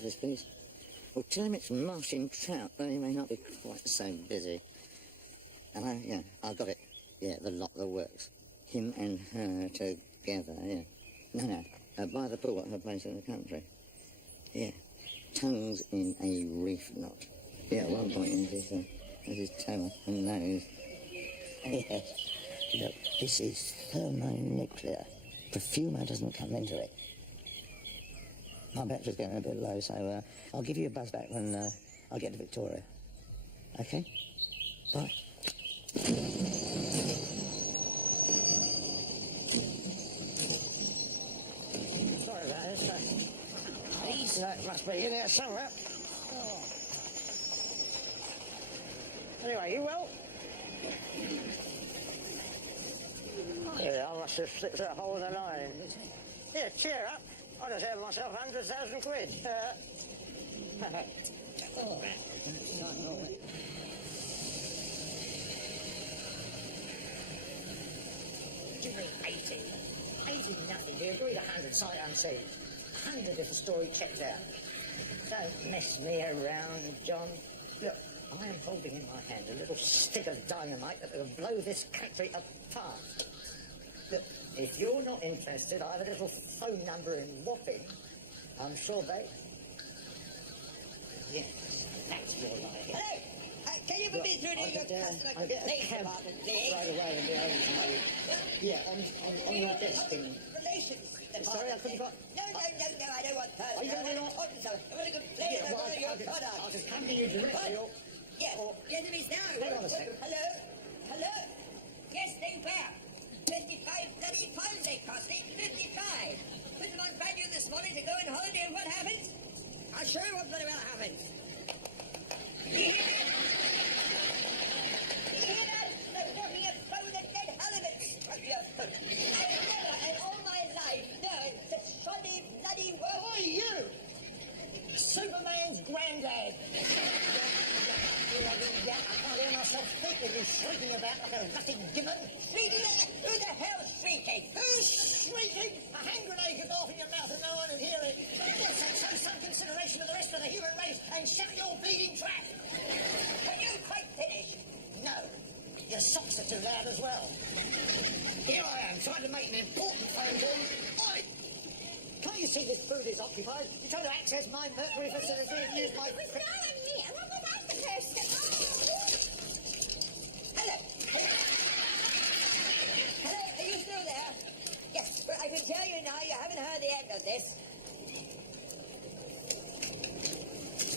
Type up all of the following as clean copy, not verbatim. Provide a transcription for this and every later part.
office, please? Well, tell him it's Martin Trout, but he may not be quite so busy. Hello? Yeah, I've got it. Yeah, the lot that works. Him and her together, yeah. No, by the pool at her place in the country. Yeah. Tongues in a reef knot. Yeah, at one point in his toe and nose. Yes. Look, this is thermonuclear. Perfumer doesn't come into it. My battery's getting a bit low, so I'll give you a buzz back when I get to Victoria. Okay? Bye. Sorry about this. That must be in here somewhere. Oh. Anyway, you well? Yeah, I must have slipped through a hole in the line. Yeah, cheer up. I just had myself 100,000 quid. Give me 80. 80 nothing. We agreed 100 sight unseen. 100 if the story checks out. Don't mess me around, John. Look, I am holding in my hand a little stick of dynamite that will blow this country apart. Look, if you're not interested, I have a little phone number in Wapping. I'm sure they... Yes, that's your idea. Hello! Can you put me through to your customer complaint department, please? Right away and be over to you. Yeah, on your desk. Relations department. Sorry, I couldn't quite... No, I don't want that. Are you going on? I want to complain about one of your products. I'll just come to you directly. Yes, the enemy's now. Hang on a second. Hello? Yes, they were. 25 bloody pounds they cost me. 55. Put them on value this morning to go on holiday, and what happens? I'll show you what bloody well happens. You hear that? They're walking a bone and dead halibuts. I've never in all my life known such shoddy bloody work. Who are you? Superman's granddad. I can't hear myself speaking. He's shrieking about like a rusty gibbon. Shrieking? Who the hell's shrieking? Who's shrieking? A hand grenade could go off in your mouth and no one would hear it. Show some consideration of the rest of the human race and shut your bleeding trap. Are you quite finished? No. Your socks are too loud as well. Here I am, trying to make an important phone call. Oi! Can't you see this booth is occupied? You're trying to access my mercury facility and use my... It was no one here. What was that the person? Hello. Hello, are you still there? Yes, well, I can tell you now you haven't heard the end of this.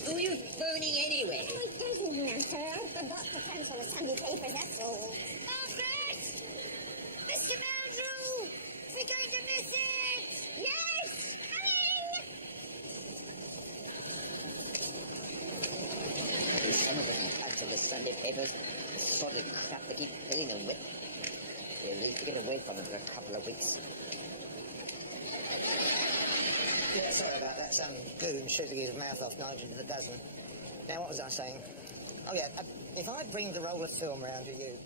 Who are you phoning anyway? My cousin here, sir. Forgot to cancel the Sunday papers, that's all. Margaret! Mr. Meldrew! We're going to miss it! Yes! Coming! Some of them cancel the Sunday papers. Solid crap they keep filling them with. We'll need to get away from them for a couple of weeks. Yeah, sorry about that. Some goon shooting his mouth off 9 to the dozen. Now, what was I saying? Oh, yeah, if I bring the roll of film round to you...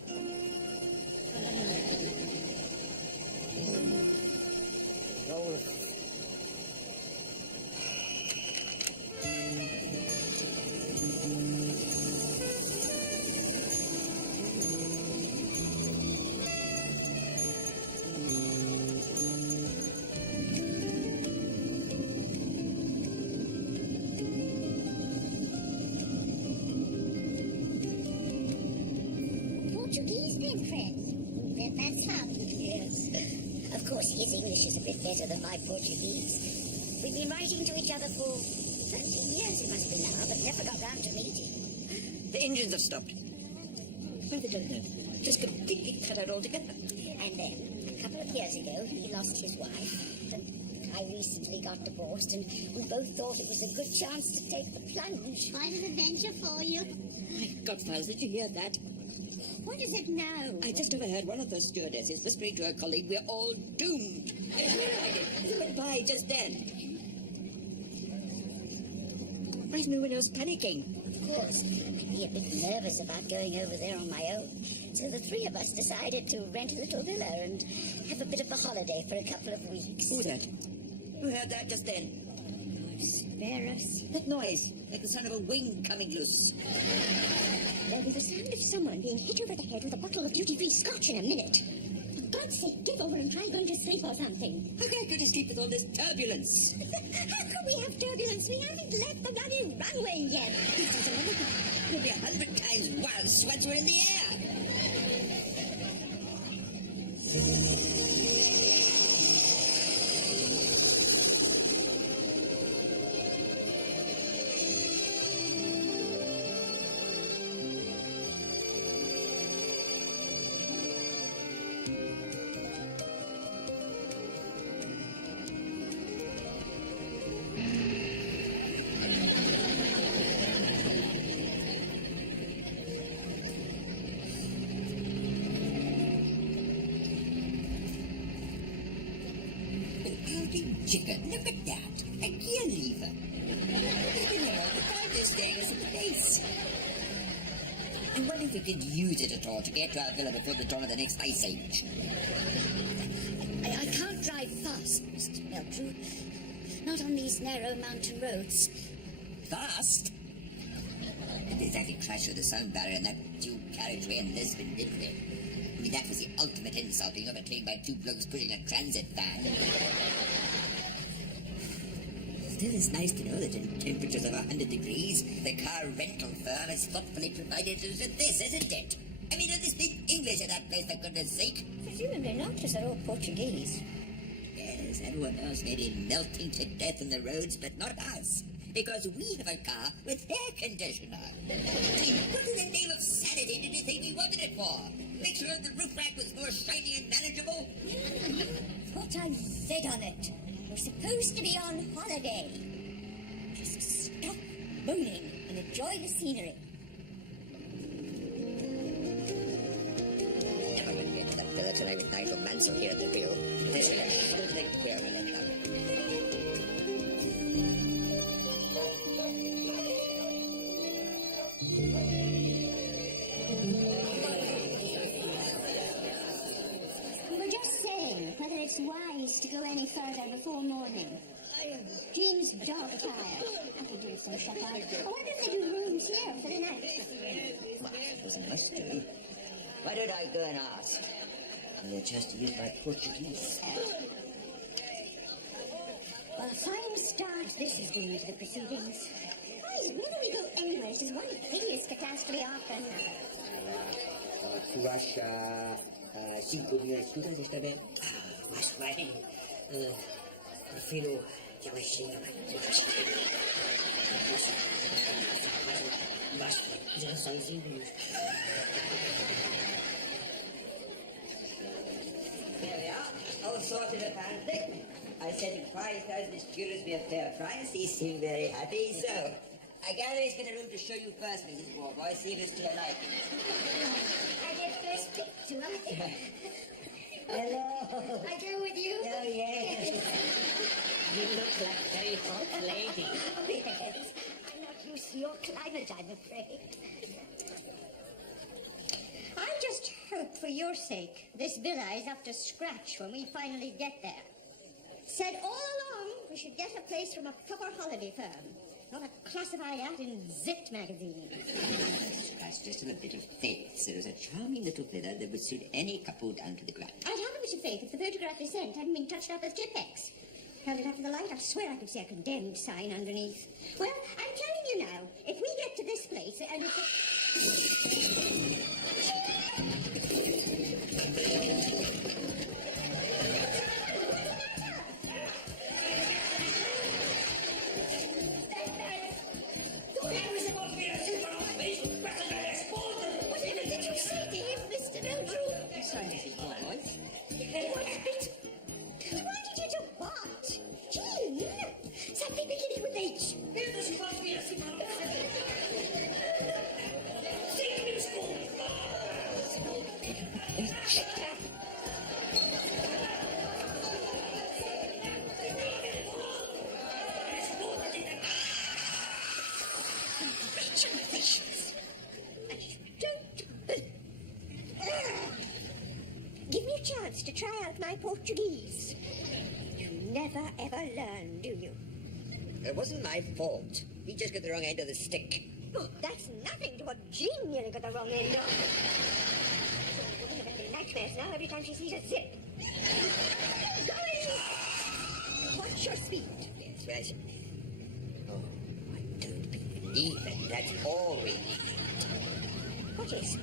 Roll of... Of course, his English is a bit better than my Portuguese. We've been writing to each other for 20 years, it must be now, but never got round to meeting. The engines have stopped. Why they don't know? Just completely cut out altogether. And then, a couple of years ago, he lost his wife, and I recently got divorced, and we both thought it was a good chance to take the plunge. Quite an adventure for you. My Godfather, did you hear that? What does it know? I just overheard one of the stewardesses whispering to her colleague, we're all doomed. Who went by just then? Why is no one else panicking? Of course, I'd be a bit nervous about going over there on my own. So the three of us decided to rent a little villa and have a bit of a holiday for a couple of weeks. Who's that? Who heard that just then? bear us. That noise, like the sound of a wing coming loose. There'll be the sound of someone being hit over the head with a bottle of duty-free scotch in a minute. For God's sake, give over and try going to sleep or something. How can I go to sleep with all this turbulence? How could we have turbulence? We haven't left the bloody runway yet. This is another one. It'll be 100 times worse once we're in the air. Chicken, look at that. A gear lever. This thing is in place. I wonder if we could use it at all to get to our villa before the dawn of the next ice age. I can't drive fast, Mr. Meldrew. Not on these narrow mountain roads. Fast? We did exactly crash through the sound barrier in that tube carriageway in Lisbon, didn't we? I mean, that was the ultimate insult, being overtaken by two blokes pushing a transit van. Still, it's nice to know that in temperatures of 100 degrees, the car rental firm has thoughtfully provided us with this, isn't it? I mean, don't they speak English in that place, for goodness sake? Presumably not, as they're all Portuguese. Yes, everyone else may be melting to death on the roads, but not us. Because we have a car with air conditioner. I mean, what in the name of sanity did you think we wanted it for? Make sure the roof rack was more shiny and manageable? Put a lid on it. We're supposed to be on holiday. Just stop moaning and enjoy the scenery. Never went into that villa tonight with Nigel Manson here at the wheel. This is a shouldering queer when they come. We were just saying whether it's wise to go any further before morning. Jean's dog tired. I could do some shut eye. I wonder if they do rooms here for the night. Well, it was a mystery. Why don't I go and ask? And a chance to use my Portuguese. Well, a fine start this is doing to the proceedings. Why, whenever we go anywhere, it is one hideous catastrophe after another. Russia, 5 minutos, está bem? Mas bem, prefiro que eu chegue mais geraçõezinhos. There we are, all sorted apparently. I said if 5,000 euros be a fair price, he seemed very happy, so I gather he's got a room to show you first, Mrs. Warboy, see if it's to your liking. I get first pick to it. Hello. I go with you. Oh, yes. You look like a very hot lady. Yes. I'm not used to your climate, I'm afraid. I just hope for your sake this villa is up to scratch when we finally get there. Said all along we should get a place from a proper holiday firm, not a classified ad in Zit magazine. That's just a bit of faith. There was a charming little villa that would suit any couple down to the ground. I'd have a bit of faith if the photograph they sent hadn't been touched up as Tipex. Held it up to the light, I swear I could see a condemned sign underneath. Well, I'm telling you now, if we get to this place and Whatever did you say to him, Mr. Meldrew? Sorry, Mrs. Warboy. Why did you do what? Jean? Something beginning with H. give me a chance to try out my Portuguese. You never ever learn, do you? It wasn't my fault. He just got the wrong end of the stick. Oh, that's nothing to what Jean nearly got the wrong end of. She'll have any nightmares now every time she sees a zip. Going! Watch your speed. Yes, right. Oh, I don't believe it. That's all we need. What is?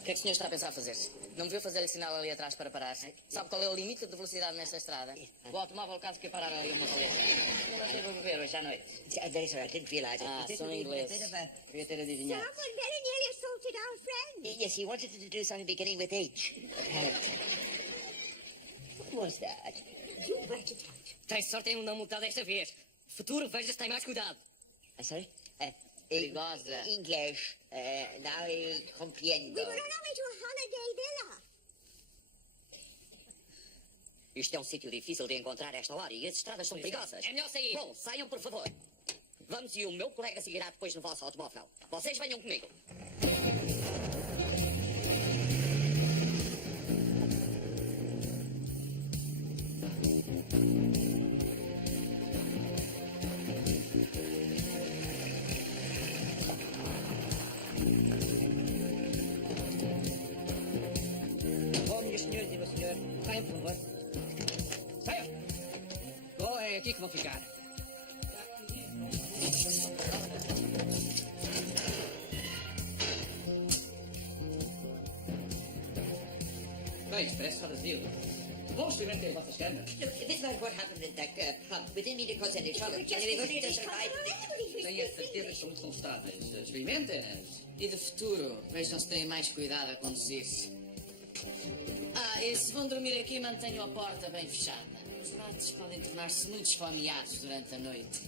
O que é que o senhor está a pensar fazer? Não me viu fazer-lhe sinal ali atrás para parar? Sabe qual é o limite de velocidade nesta estrada? O automóvel caso que parar ali uma vez. Não esteve a beber hoje à noite. Very sorry, I didn't realize it. Ah, This são was a ingleses. bit of a- Queria ter adivinhado. Someone very nearly assaulted our friend. Yes, he wanted to do something beginning with H. What was that? You write it out. Tem sorte em não multar desta vez. Futuro, veja se tem mais cuidado. Sorry? Perigosa. English. Now I compreendo. We were on our way to a holiday villa. Isto é um sítio difícil de encontrar a esta hora e as estradas são perigosas. É melhor sair. Bom, saiam por favor. Vamos e o meu colega seguirá depois no vosso automóvel. Vocês venham comigo. Bom, meus senhores e meu senhor, saiam, por favor. Saiam! Bom, é aqui que vão ficar. Bem, isto parece só vazio. Bom, experimentem as vossas câmeras. Look, this is what happened in that pub. We didn't mean to cause any trouble. Anyway, we need to survive. Tenho a certeza que são muito confortáveis. Experimentem-nas. E de futuro, vejam se têm mais cuidado a conduzir. Ah, e se vão dormir aqui, mantenham a porta bem fechada. Os ratos podem tornar-se muito esfomeados durante a noite.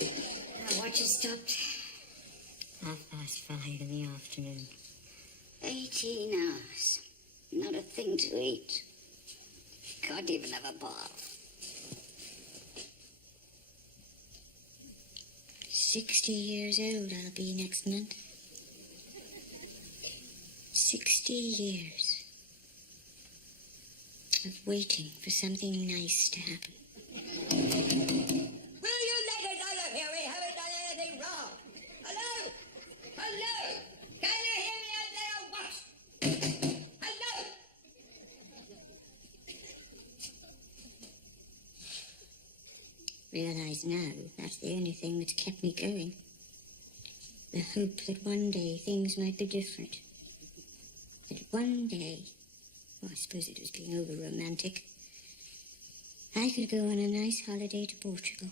Our watch has stopped. 5:30 in the afternoon. 18 hours. Not a thing to eat. Can't even have a bath. 60 years old I'll be next month. 60 years of waiting for something nice to happen. Will you let us out of here? We haven't done anything wrong. Hello? Hello? Can you hear me out there or what? Hello? Realise now that's the only thing that's kept me going. The hope that one day things might be different. That one day, oh, I suppose it was being over-romantic, I could go on a nice holiday to Portugal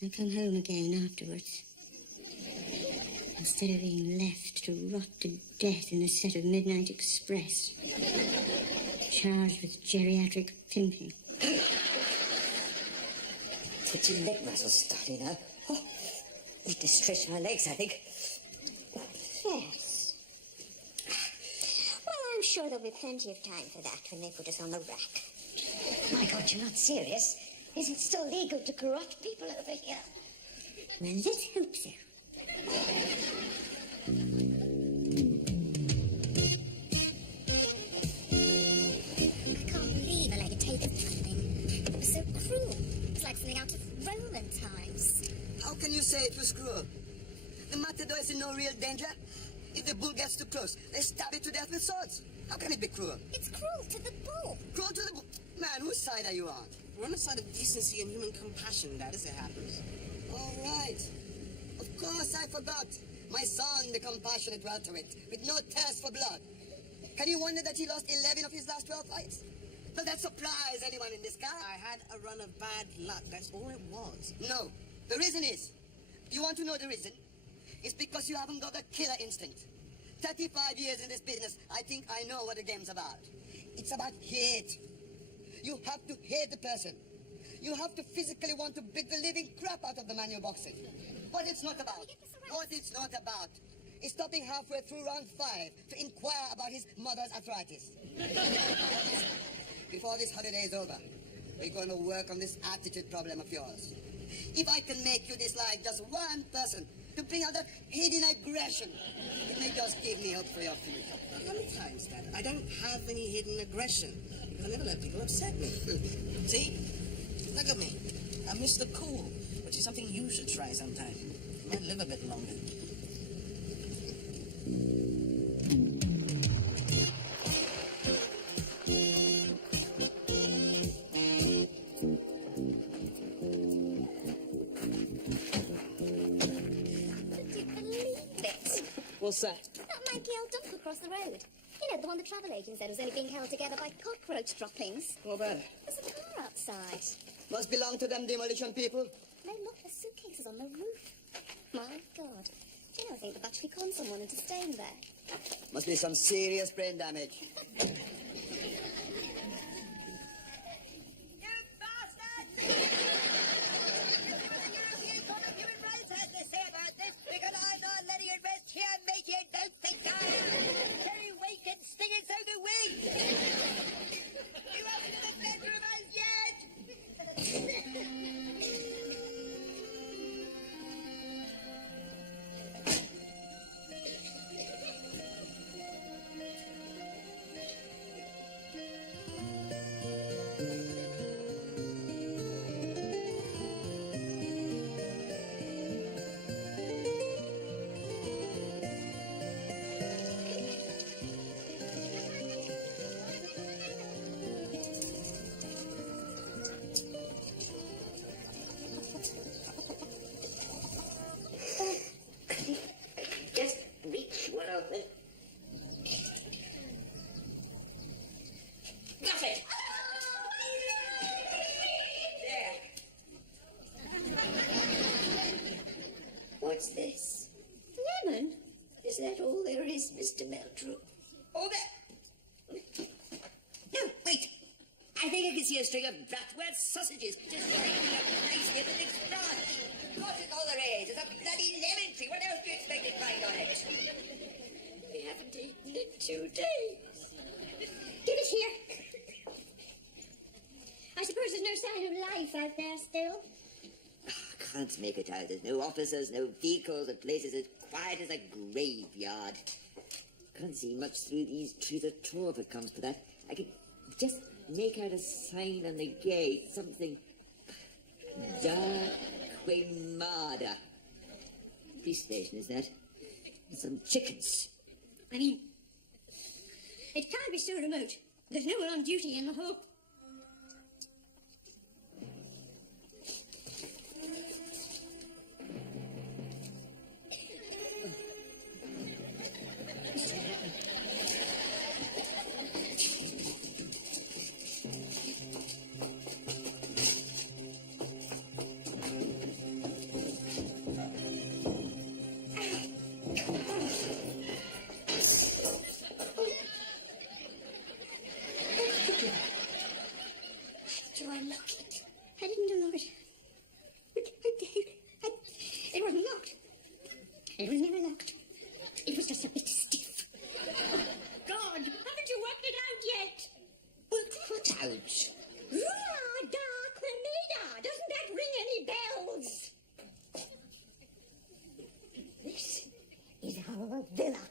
and come home again afterwards. Instead of being left to rot to death in a set of Midnight Express, charged with geriatric pimping. Did your leg muscles start, you know? Oh, need to stretch my legs, I think. Yes. Well, I'm sure there'll be plenty of time for that when they put us on the rack. My God, you're not serious. Is it still legal to garrote people over here? Well, let's hope so. I can't believe I let you take this kind of thing. It was so cruel. can you say it was cruel? The matador is in no real danger. If the bull gets too close, they stab it to death with swords. How can it be cruel? It's cruel to the bull. Cruel to the bull? Man, whose side are you on? We're on the side of decency and human compassion, Dad, as it happens. All right. Of course I forgot. My son, the compassionate welterweight, with no thirst for blood. Can you wonder that he lost 11 of his last 12 fights? Does that surprise anyone in this car? I had a run of bad luck. That's all it was. No. The reason is, you want to know the reason? It's because you haven't got a killer instinct. 35 years in this business, I think I know what the game's about. It's about hate. You have to hate the person. You have to physically want to beat the living crap out of the man you're boxing. What it's not about. What it's not about is stopping halfway through round 5 to inquire about his mother's arthritis. Before this holiday is over, we're going to work on this attitude problem of yours. If I can make you dislike just one person to bring out that hidden aggression, it may just give me hope for your future. How many times, Dad? I don't have any hidden aggression. I never let people upset me. See? Look at me. I'm Mr. Cool, which is something you should try sometime. You might live a bit longer. What's that? That manky old dump across the road. You know, the one the travel agent said was only being held together by cockroach droppings. What about it? There's a car outside. Must belong to them demolition people. No, look, there's suitcases on the roof. My God. Do you know, I think they've actually conned someone into staying there. Must be some serious brain damage. You bastards! The European Court of Human Rights has to say about this, because I'm not letting it rest here, mate. You don't think I am. Terry Wake and sting it so do we. You up to the bedroom as yet? Just reach one of them. Got it! There. What's this? Lemon? Is that all there is, Mr. Meldrew? Oh, there. No, wait. I think I can see a string of Bratwurst sausages just lying in a place near the next branch. What is all there is? It's a bloody lemon tree. What else do you expect to find on it? We haven't eaten in 2 days. Give it here. I suppose there's no sign of life out there still. Can't make it out. There's no officers, no vehicles. The place is as quiet as a graveyard. Can't see much through these trees at all if it comes to that. I can just make out a sign on the gate. Something... Darquemada. Police station, is that? And some chickens. I mean, it can't be so remote. There's no one on duty in the whole... Do I lock it? I didn't unlock it. It wasn't locked. It was never locked. It was just a bit stiff. God, haven't you worked it out yet? Worked what out? Rua Darquemada! Doesn't that ring any bells? This is our villa.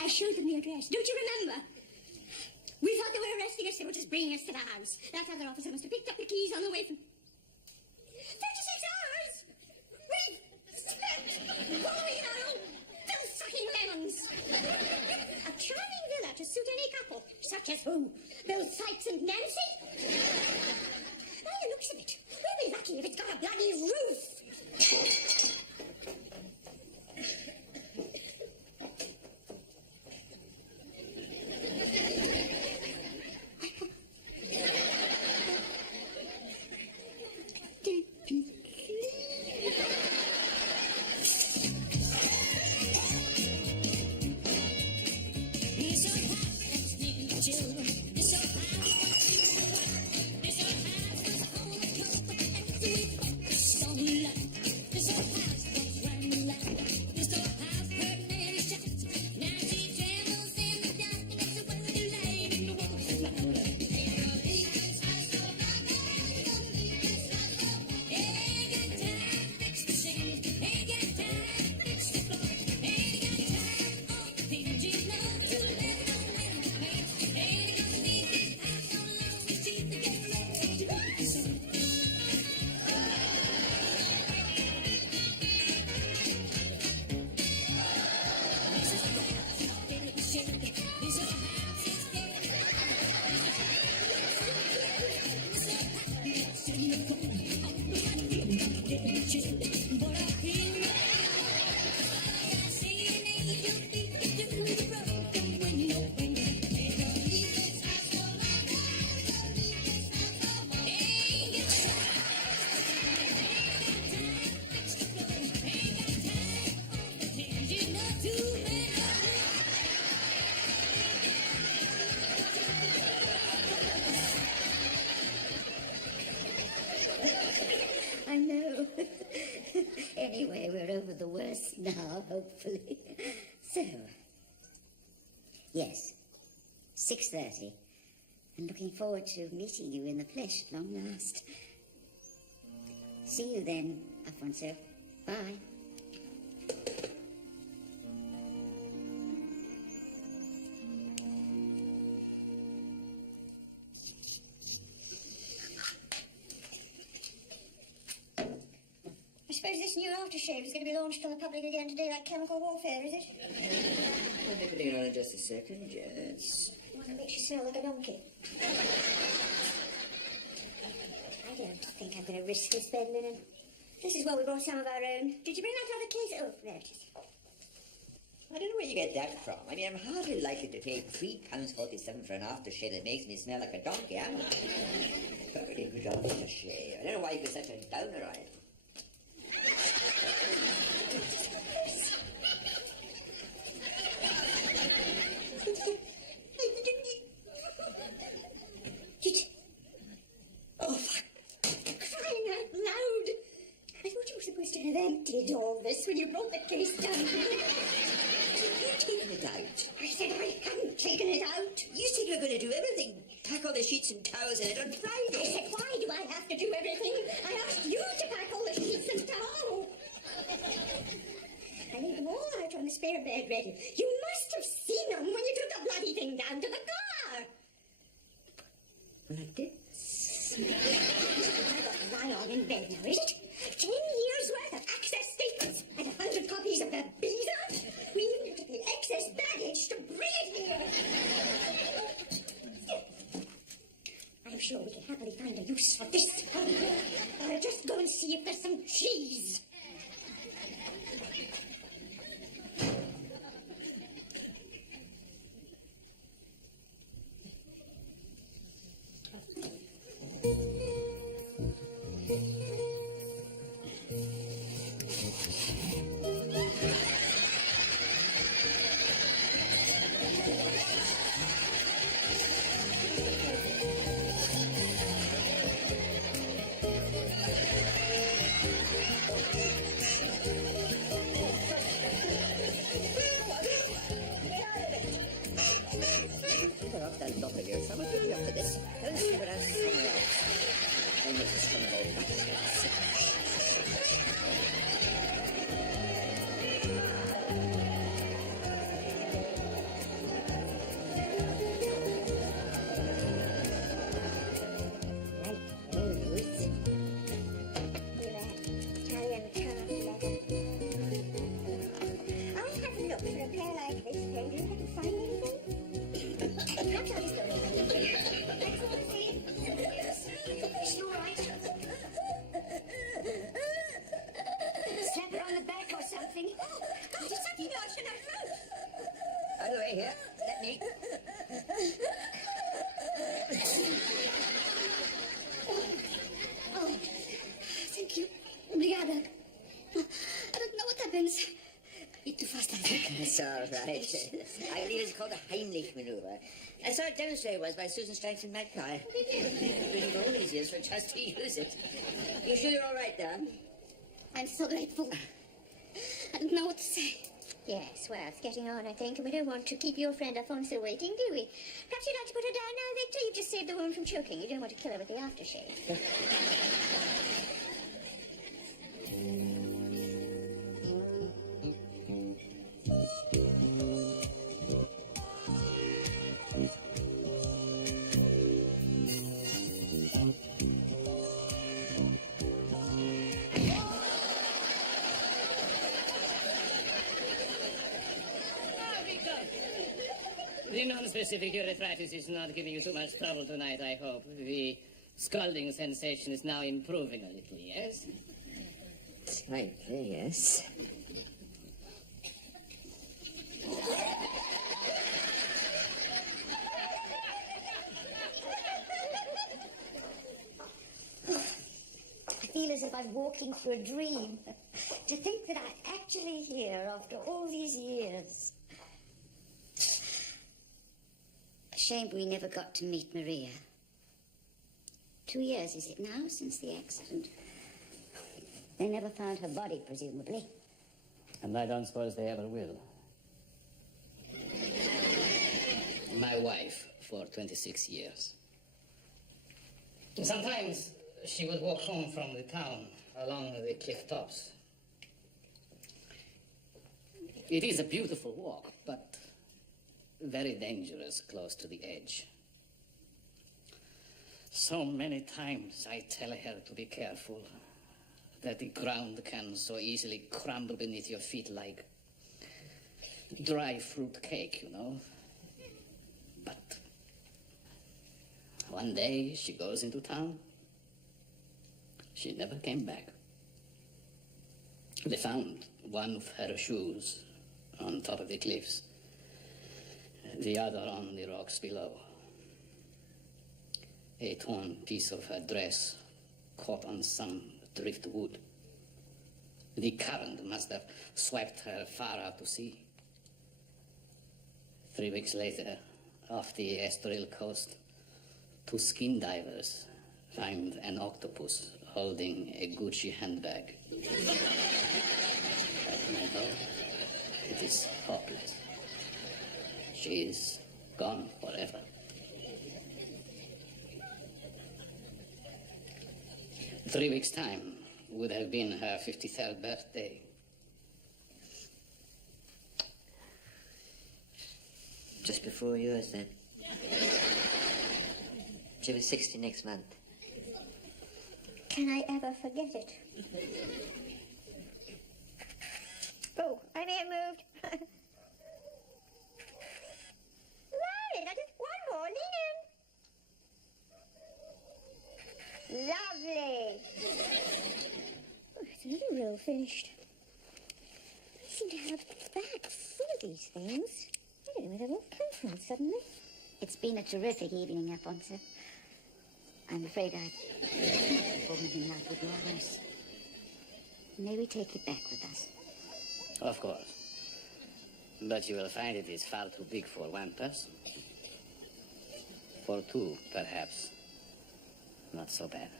I showed them the address. Don't you remember? We thought they were guess they were just bringing us to the house. That other officer must have picked up the keys on the way from... 36 hours! We've spent following our own bill-sucking lemons. A charming villa to suit any couple, such as who? Bill Sykes and Nancy? By the looks of it, we'll be lucky if it's got a bloody roof. I know. Anyway, we're over the worst now, hopefully. So, yes, 6:30. And looking forward to meeting you in the flesh at long last. See you then, Alfonso. Bye. I suppose this new aftershave is going to be launched on the public again today like chemical warfare, is it? I'll be putting it on in just a second, yes. One that makes you smell like a donkey. I don't think I'm going to risk this bed linen. This is where we brought some of our own. Did you bring that other case? Oh, there it is. I don't know where you get that from. I mean, I'm hardly likely to pay £3.47 for an aftershave that makes me smell like a donkey, am I? Very good aftershave. I don't know why you put such a downer on it. Oh, for crying out loud! I thought you were supposed to have emptied all this when you brought the case down. You've taken it out. I said I hadn't taken it out. You said you were going to do everything. Pack all the sheets and towels in it on I Friday. said, why do I have to do everything? I asked you to pack all the sheets and towels. I laid them all out on the spare bed ready. You must have seen them when you took the bloody thing down to the car. Well, I did. I got to lie on in bed now, is it? 10 years worth of access statements and 100 copies of the visa. We even have to pay excess baggage to bring it here. I'm sure we can happily find a use for this. I'll just go and see if there's some cheese. laughing. Just something else, you know. By the way, here, let me. Oh, thank you. Obrigada. I don't know what happens. Eat too fast, I think. It's all right. I believe it's called a Heimlich maneuver. I saw it demonstrated once by Susan Strikes and Magpie. It's been all these years for just to use it. You sure you're all right, Dan? I'm so grateful. I don't know what to say. Yes, well, it's getting on, I think, and we don't want to keep your friend Alfonso waiting, do we? Perhaps you'd like to put her down now, Victor? You've just saved the woman from choking. You don't want to kill her with the aftershave. The non-specific urethritis is not giving you too much trouble tonight, I hope. The scalding sensation is now improving a little, yes? Slightly, yes. I feel as if I'm walking through a dream. To think that I'm actually here after all these years. Shame we never got to meet Maria. 2 years, is it now, since the accident? They never found her body, presumably. And I don't suppose they ever will. My wife for 26 years. Sometimes she would walk home from the town along the cliff tops. It is a beautiful walk, but very dangerous close to the edge. So many times I tell her to be careful, that the ground can so easily crumble beneath your feet like dry fruit cake, you know. But one day she goes into town. She never came back. They found one of her shoes on top of the cliffs, the other on the rocks below. A torn piece of her dress caught on some driftwood. The current must have swept her far out to sea. 3 weeks later, off the Estoril coast, 2 skin divers find an octopus holding a Gucci handbag. At my door, it is hopeless. She is gone forever. Three weeks' time would have been her 53rd birthday. Just before yours, then. She was 60 next month. Can I ever forget it? Oh, I may have moved. Lovely, that is one more, lean in. Lovely. Oh, it's another row finished. I seem to have a bag full of these things. I don't know where they've all come from suddenly. It's been a terrific evening, Alfonso. I'm afraid I've fallen in love with your house. May we take it back with us? Of course. But you will find it is far too big for one person. For two, perhaps. Not so bad.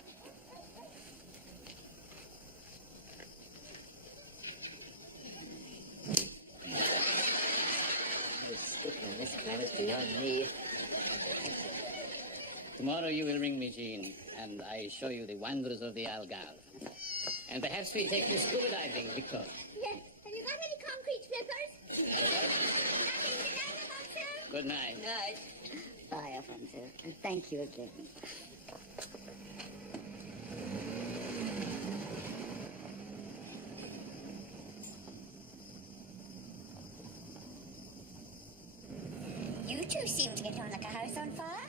This climate's beyond me. Tomorrow you will ring me, Jean, and I show you the wonders of the Algarve. And perhaps we take you scuba diving, Victor. Yes. Have you got any concrete flippers? Nothing tonight, Alfonso? Good night. Night. Bye, Alfonso, and thank you again. You two seem to get on like a house on fire.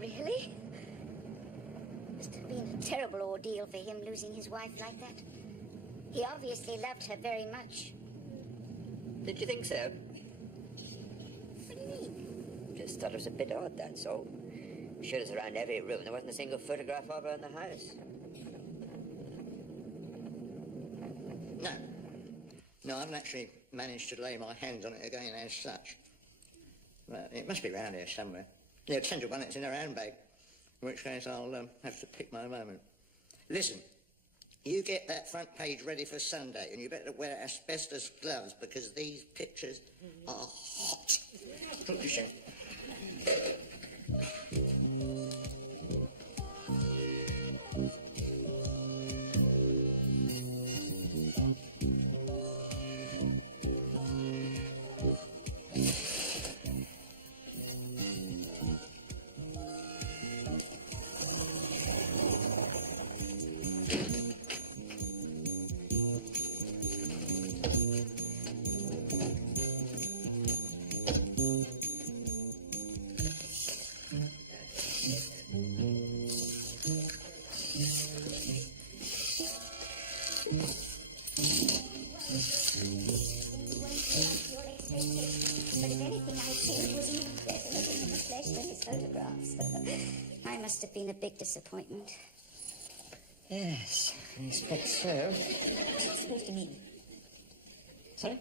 Really? Must have been a terrible ordeal for him losing his wife like that. He obviously loved her very much. Did you think so? What do you mean? Just thought it was a bit odd, that's all. Showed us around every room. There wasn't a single photograph of her in the house. No. No, I haven't actually managed to lay my hands on it again as such. But it must be round here somewhere. Yeah, 10 to 1 it's in her handbag. In which case I'll have to pick my moment. Listen, you get that front page ready for Sunday, and you better wear asbestos gloves because these pictures are hot. Talk to you soon. But if anything I think was even better looking in the flesh than his photographs. I must have been a big disappointment. Yes, I expect so. What's it supposed to mean? Sorry?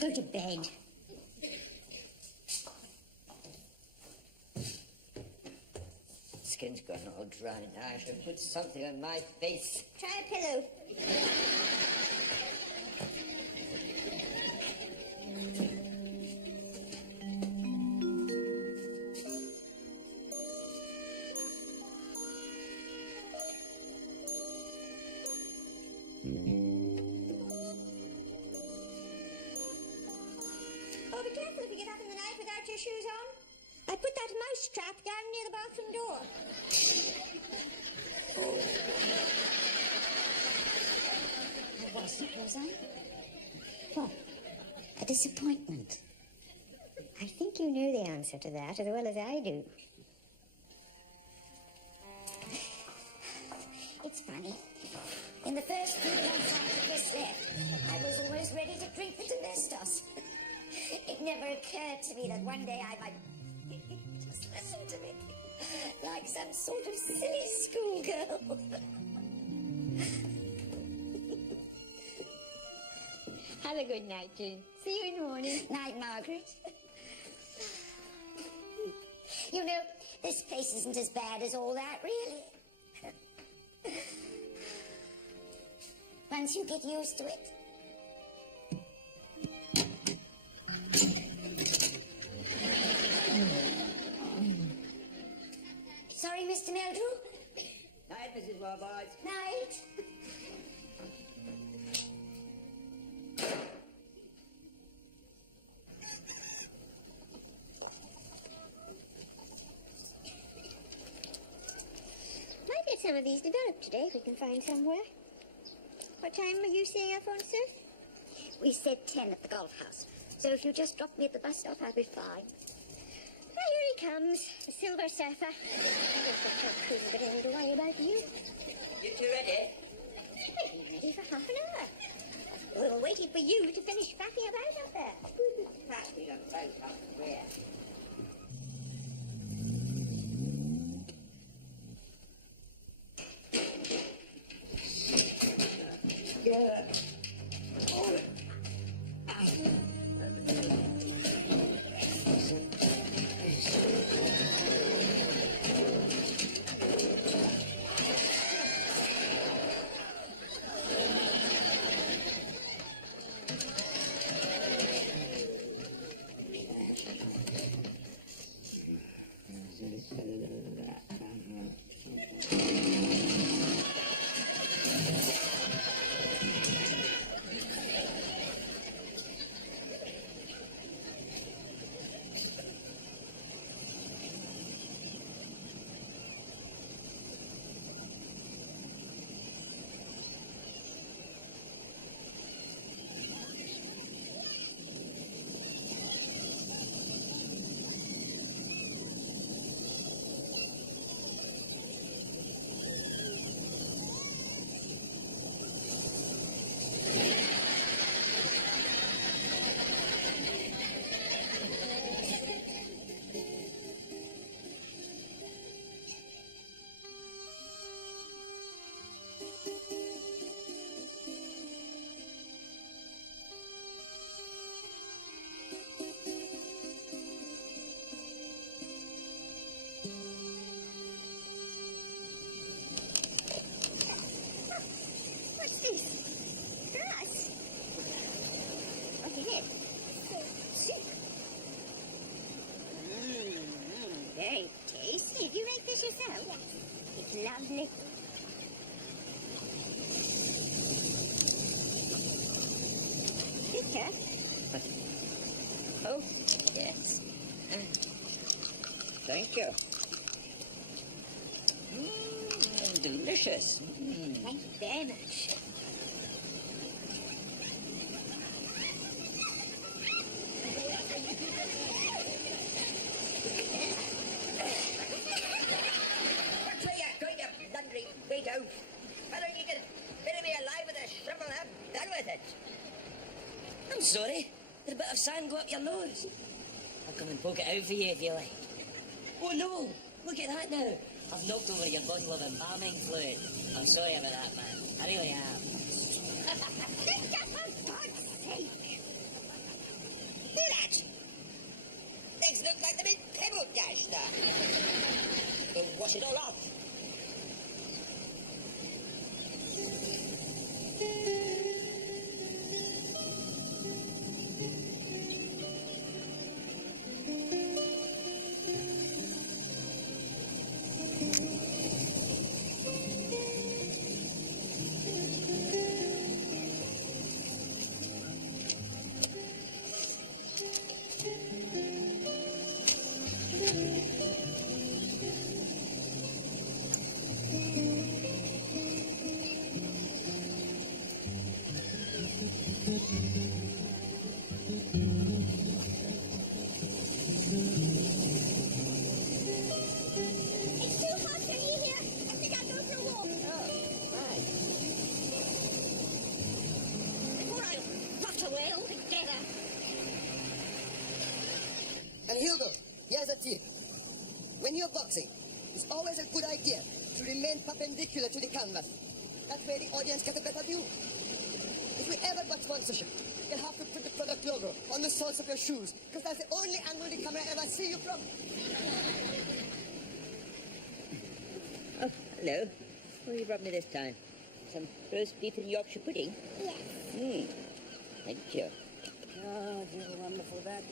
Go to bed. Skin's gone all dry now. I should put something on my face. Try a pillow. Oh, be careful if you get up in the night without your shoes on. I put that mouse trap down near the bathroom door. What was it, Roseanne? What? A disappointment. I think you knew the answer to that as well as I do. It's funny. In the first few months after Chris left, I was almost ready to drink the domestos. It never occurred to me that one day I might just listen to me like some sort of silly schoolgirl. Have a good night, June. See you in the morning. Night, Margaret. You know, this place isn't as bad as all that, really. Once you get used to it. Sorry, Mr. Meldrew. Night, Mrs. Warboys. Night. Might get some of these developed today if we can find somewhere. What time are you seeing up on, sir? We said 10 at the golf house. So if you just drop me at the bus stop, I'll be fine. Ah, here he comes, the Silver Surfer. I guess the chap who's a bit able to worry about you. You two ready? We've been ready for half an hour. We were waiting for you to finish faffing about up there. Faffing about up where? little. Peter? Oh, yes. Thank you. Delicious. Thank you very much. What's for you going to blundering Beto? Why don't you get bury me alive with a shrivel and have done with it? I'm sorry. Did a bit of sand go up your nose? I'll come and poke it out for you if you like. Oh no! Look at that now. I've knocked over your bottle of embalming fluid. I'm sorry about that, man. I really am. Peter, for God's sake! Do that! Things look like they've been pebble dashed now. Go wash it all off. It's too hot for you here. I think I'll go for a walk. Before I rot away altogether. And Hugo, here's a tip. When you're boxing, it's always a good idea to remain perpendicular to the canvas. That way the audience gets a better view. If we ever got sponsorship, you'll have to put the product logo on the soles of your shoes, because that's the only angle the camera ever see you from. Oh, hello. What have you brought me this time? Some roast beef and Yorkshire pudding? Yes. Thank you. Oh, you're wonderful, Dad.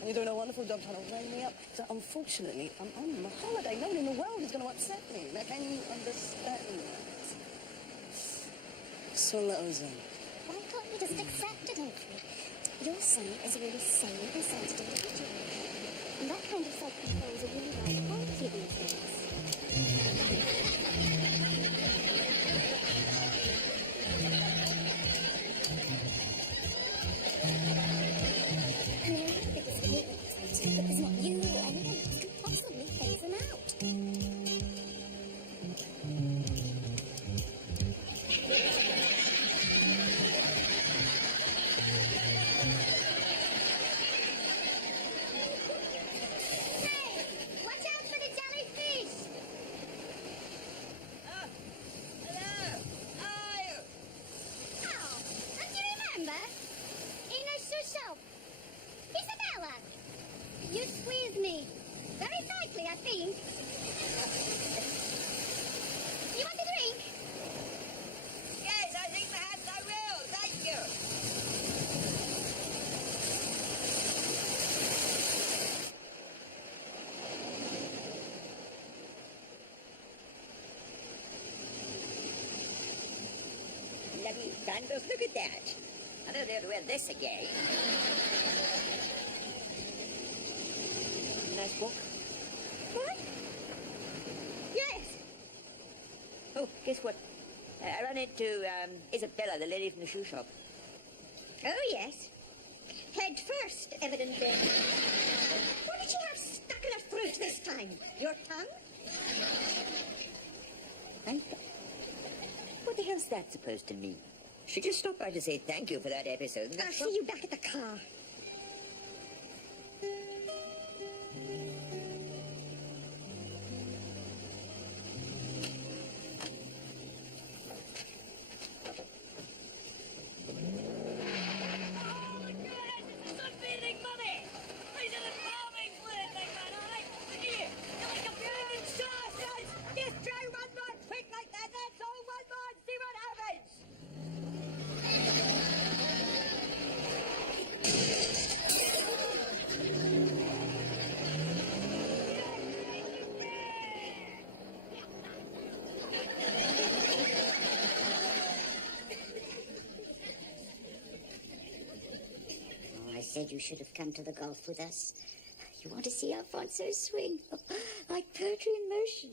And you're doing a wonderful job trying to ring me up. So unfortunately, I'm on a holiday. No one in the world is going to upset me. Now, can you understand that? Solo Ozone. Why can't you just accept it, Humphrey? Your son is a really sane and sensitive individual. And that kind of self-control is a really rare quality these days. And they're not the biggest favorites, but there's not you or anyone else can possibly phase them out. Hey, watch out for the jellyfish! Oh, hello. How are you? Oh, don't you remember? Inez yourself. Isabella. You squeezed me. Very tightly, I think. You want a drink? Yes, I think perhaps I will. Thank you. Bloody candles, look at that. I know they'll wear this again. Nice book. What? Yes. Oh, guess what? I ran into Isabella, the lady from the shoe shop. Oh, yes. Head first, evidently. What did you have stuck in her throat this time? Your tongue? Thank God. What the hell's that supposed to mean? She just stopped by to say thank you for that episode. and I'll that's see you back at the car. Just try one more trick like that, that's all. One more, see what happens. I said you should have come to the golf with us. You want to see Alfonso swing? Like poetry in motion.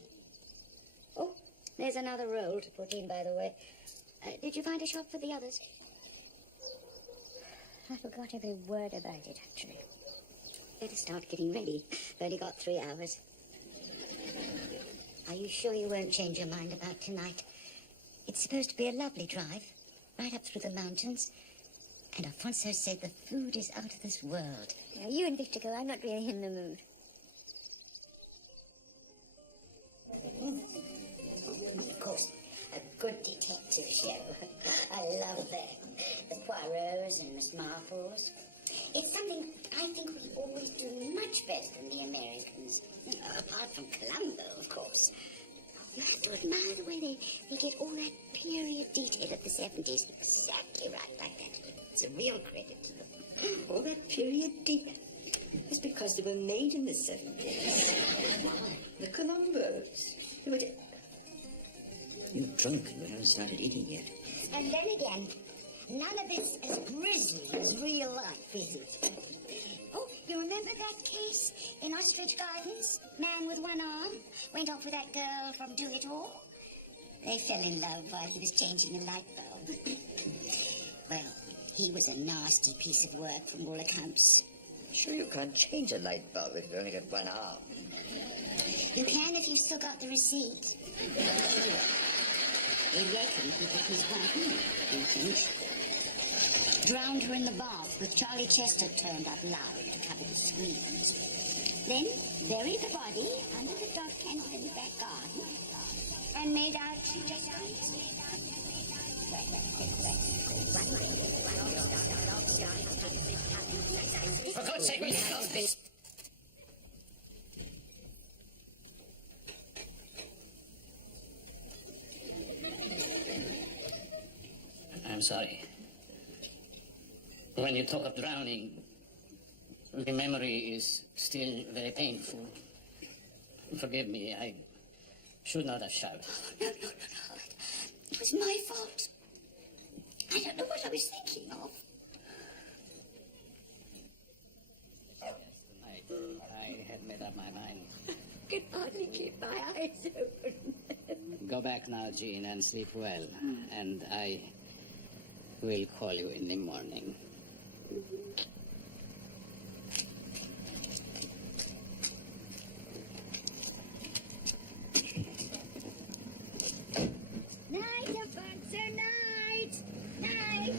Oh, there's another roll to put in, by the way. Did you find a shop for the others? I forgot every word about it, actually. Better start getting ready. We've only got 3 hours. Are you sure you won't change your mind about tonight? It's supposed to be a lovely drive, right up through the mountains. And Alfonso said the food is out of this world. Now, you and Victor go. I'm not really in the mood. Of course, a good detective show. I love the Poirots and Miss Marples. It's something I think we always do much better than the Americans. Apart from Columbo, of course. You have to admire the way they get all that period detail of the 70s exactly right like that. It's a real credit to them. All that period detail is because they were made in the 70s. The Columbos. They were... You're drunk and we haven't started eating yet. And then again, none of it's as grisly as real life, is it? Oh, you remember that case in Ostrich Gardens? Man with one arm went off with that girl from Do It All. They fell in love while he was changing a light bulb. Well, he was a nasty piece of work from all accounts. Sure you can't change a light bulb if you've only got one arm. You can if you've still got the receipt. He reckoned he took his wife in Finch. Drowned her in the bath with Charlie Chester turned up loud to cover the screams. Then buried the body under the dog kennel in the back garden and made out she just For God's sake, will you stop this? I'm sorry. When you talk of drowning, the memory is still very painful. Forgive me, I should not have shouted. No. It was my fault. I don't know what I was thinking of. I had made up my mind. I could hardly keep my eyes open. Go back now, Jean, and sleep well. And I will call you in the morning. Night, Alfonso, night! Night!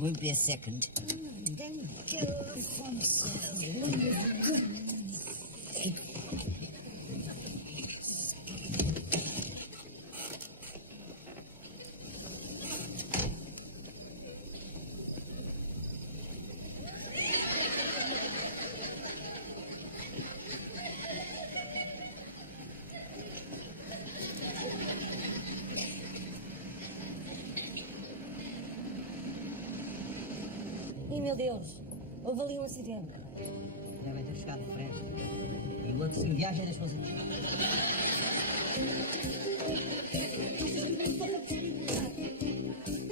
Won't be a second. Ih, meu Deus, houve ali um acidente. Devem ter chegado de frente. E o outro seguiu viagem das coisas.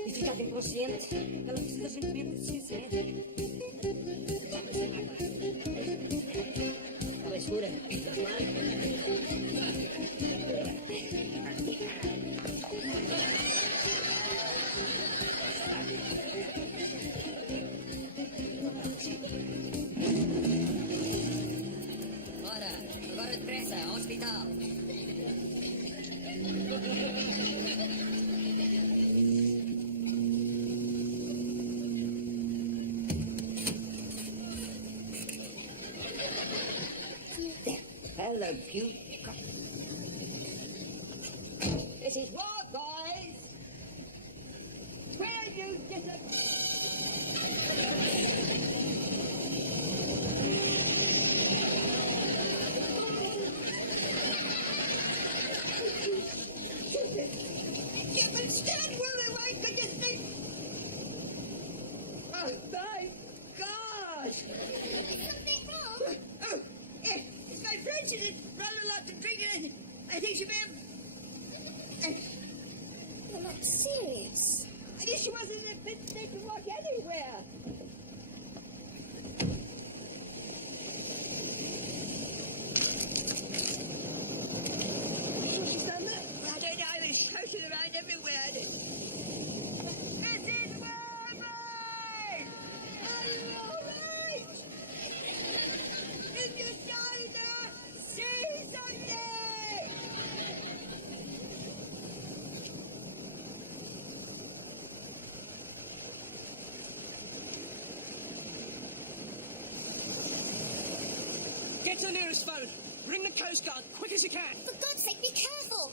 E ficava inconsciente. Ela precisa urgentemente de ciência médica. Está bem segura? Está lá? Bora, agora depressa, ao hospital. Hello, cute. This is war, boys. Where you get a... You can stand where away, could you think? Oh, my gosh! Something wrong? Oh, it's my friend. She did rather a lot to drink and I think she may have... You're not serious. I guess she wasn't in a fit state to walk anywhere. She's done that? I don't know. I was shouting around everywhere. Mrs. Warren! Are you all right? If you die there, say something! Get to the nearest phone. Ring the Coast Guard, quick as you can. For God's sake, be careful.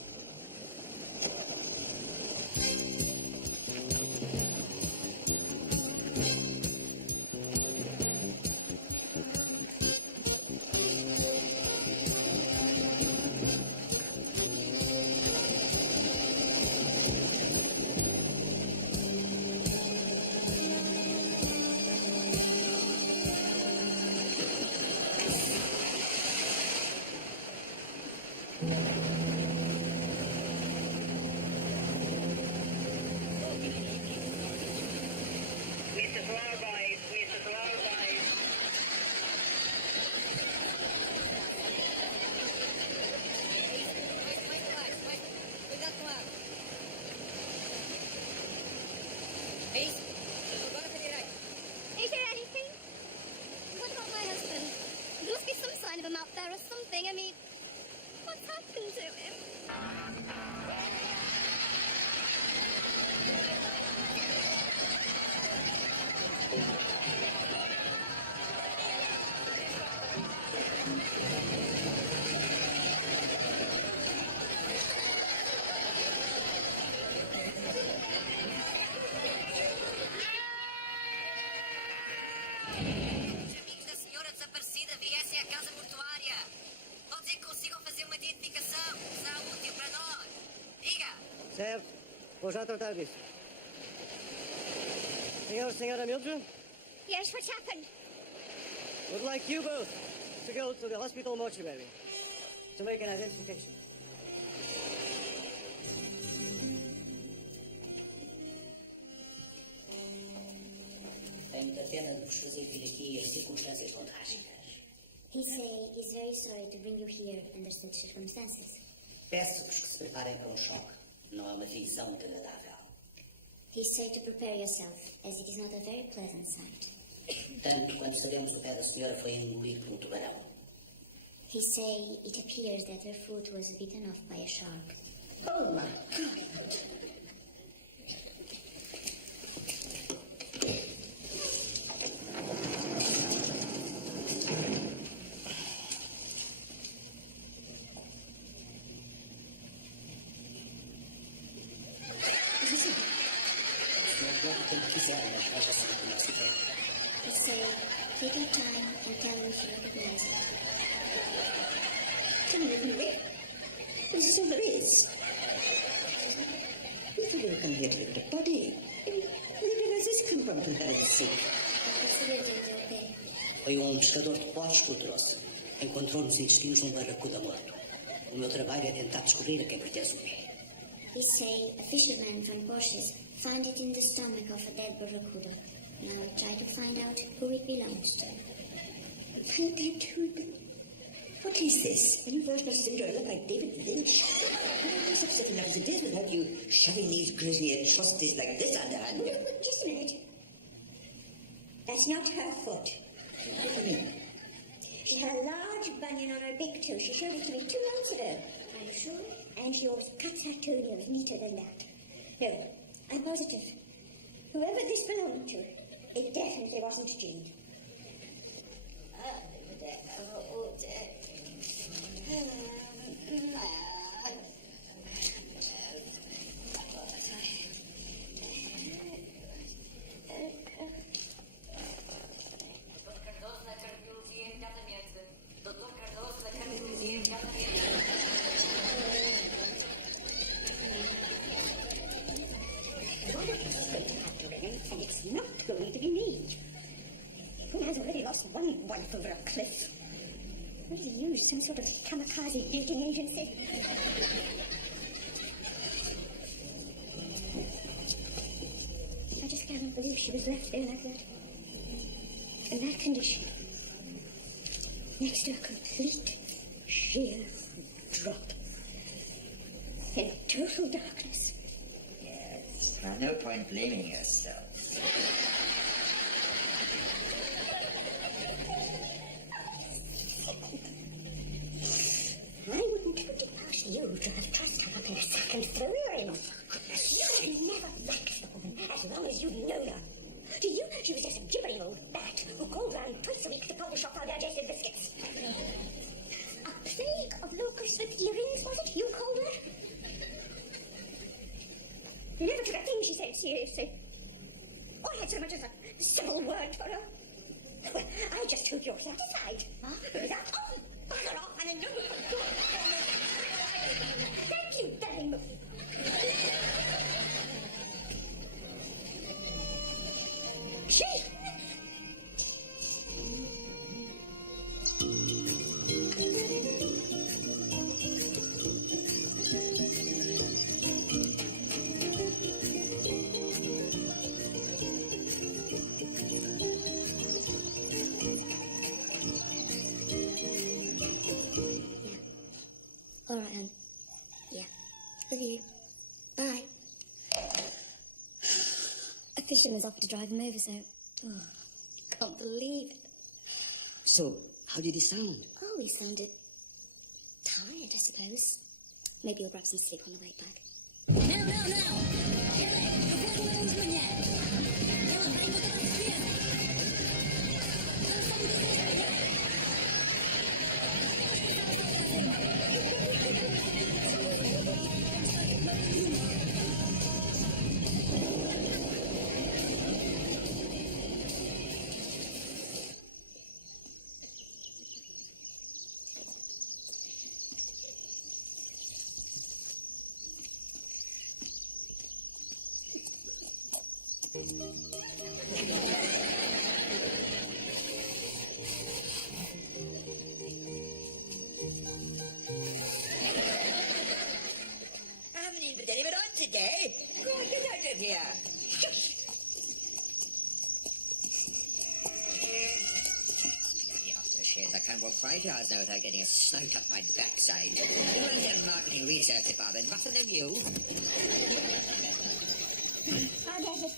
Is there anything? What about my husband? There must be some sign of him out there or something. I mean, what's happened to him? Os amigos da senhora desaparecida viessem à casa mortuária. Pode dizer que consigam fazer uma identificação. Será útil para nós. Diga! Certo. Vou já tratar disso. Senhora Mildred, Yes, what's happened? would like you both to go to the hospital mortuary to make an identification. Tenho muita pena de vos fazer vir aqui em circunstâncias tão trágicas. He say he's very sorry to bring you here under such circumstances. Peço-vos que se preparem para um choque. Não é uma visão muito agradável. He say to prepare yourself, as it is not a very pleasant sight. Tanto quanto sabemos, o pé da senhora foi engolido por um tubarão. He say it appears that her foot was bitten off by a shark. Oh my God! Let's say, take your time and tell me if you recognize it. Come with me. This is all there is. We thought we were coming here to look at a body. Where does this come from, for heaven's sake? What's the real danger, okay? Foi pescador de peixes que o trouxe. Encontrou-nos intestinos num barracuda morto. O meu trabalho é tentar descobrir a quem pertence o pé. They say a fisherman from Borsches found it in the stomach of a dead barracuda. Now try to find out who it belongs to. My dead husband. What is this? A new version of Cinderella by David Lynch? It's upsetting enough as it is without you shoving these grisly atrocities like this underhand. No, just a minute. That's not her foot. What do you mean? She had a large bunion on her big toe. She showed it to me 2 months ago. Are you sure? And she always cuts her toenails neater than that. No, I'm positive. Whoever this belonged to, it definitely wasn't Jean. And it's not going to be me. Who has already lost one wife over a cliff? What did he use? Some sort of kamikaze dating agency? I just cannot believe she was left there like that. In that condition. Next to a complete, sheer drop. In total darkness. Yes. Now, no point blaming yourself. I wouldn't put it past you to have tossed her up in a sack and thrown her in. You would never vexed the woman as long as you'd known her. To you, she was just a gibbering old bat who called round twice a week to polish off our digested biscuits. A plague of locusts with earrings, was it? You called her? You never took a thing she said seriously. Or had so much as a civil word for her. Well, I just hope you're satisfied. Huh? Oh, bugger off and enjoy your Thank you very much. She... All right, Anne. Yeah. With you. Bye. A fisherman's offered to drive him over, so... Oh, can't believe it. So, how did he sound? Oh, he sounded... tired, I suppose. Maybe he'll grab some sleep on the way back. Now! Before the wind's run yet! Come on, break the I haven't even put anyone on today. Go on, get out of here. After shit, I can't walk 5 yards now without getting a snout up my backside. You run your marketing research department, nothing than you. I'll get it.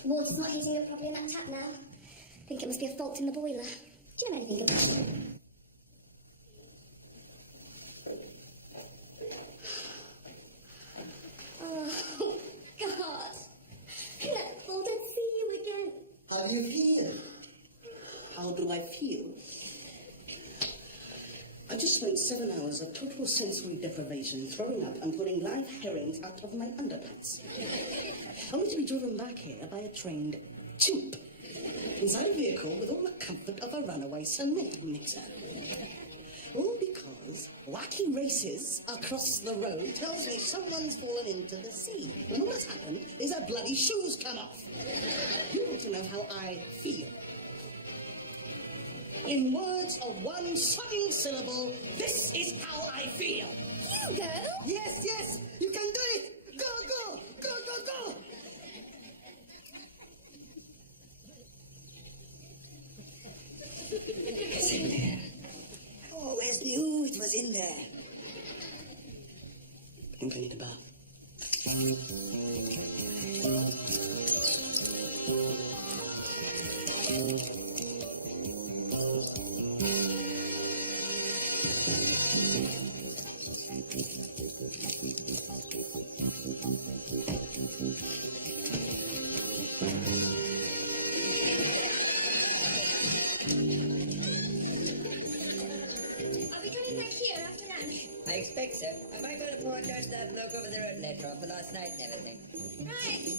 The water's not heating up properly in that tap now. I think it must be a fault in the boiler. Do you know anything about it? Oh, God. Paul, don't see you again. How do you feel? How do I feel? I just spent 7 hours of total sensory deprivation, throwing up and pulling live herrings out of my underpants. Only to be driven back here by a trained chimp inside a vehicle with all the comfort of a runaway cement mixer. All because wacky races across the road tells me someone's fallen into the sea, when all that's happened is their bloody shoes come off. You want to know how I feel? In words of one sudden syllable, this is how I feel. You go? Yes, yes, you can do it. Go, go, go, go, go. It's in there. I always knew it was in there. I think I need a bath. Are we coming back here after lunch? I expect so. I might want to apologize to that bloke over the road later on for last night and everything. Right.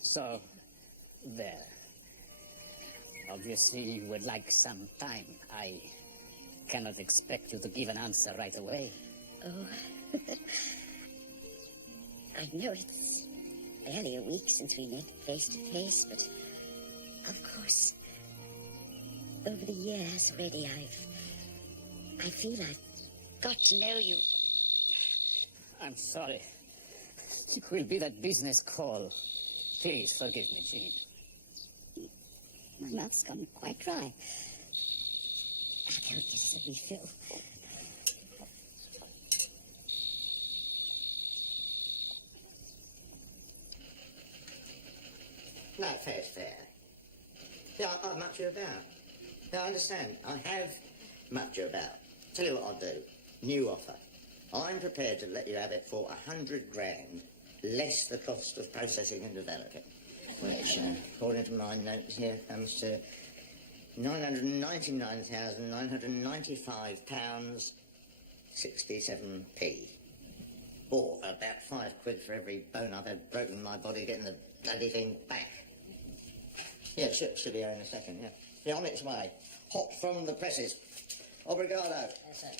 So, there. Obviously, you would like some time. I cannot expect you to give an answer right away. Oh. I know it's barely a week since we met face to face, but of course, over the years already, I feel I've got to know you. I'm sorry. It will be that business call. Please forgive me, Jean. My mouth's gone quite dry. I hope this is a refill. No, fair's fair. Yeah, I've mucked you about. Yeah, I understand. I have mucked you about. Tell you what I'll do. New offer. I'm prepared to let you have it for 100 grand, less the cost of processing and developing, which, according to my notes here, comes to £999,995 67p. Or about £5 for every bone I've had broken in my body getting the bloody thing back. Yeah, it should be here in a second, yeah. Yeah, on its way. Hot from the presses. Obrigado. Yes, sir.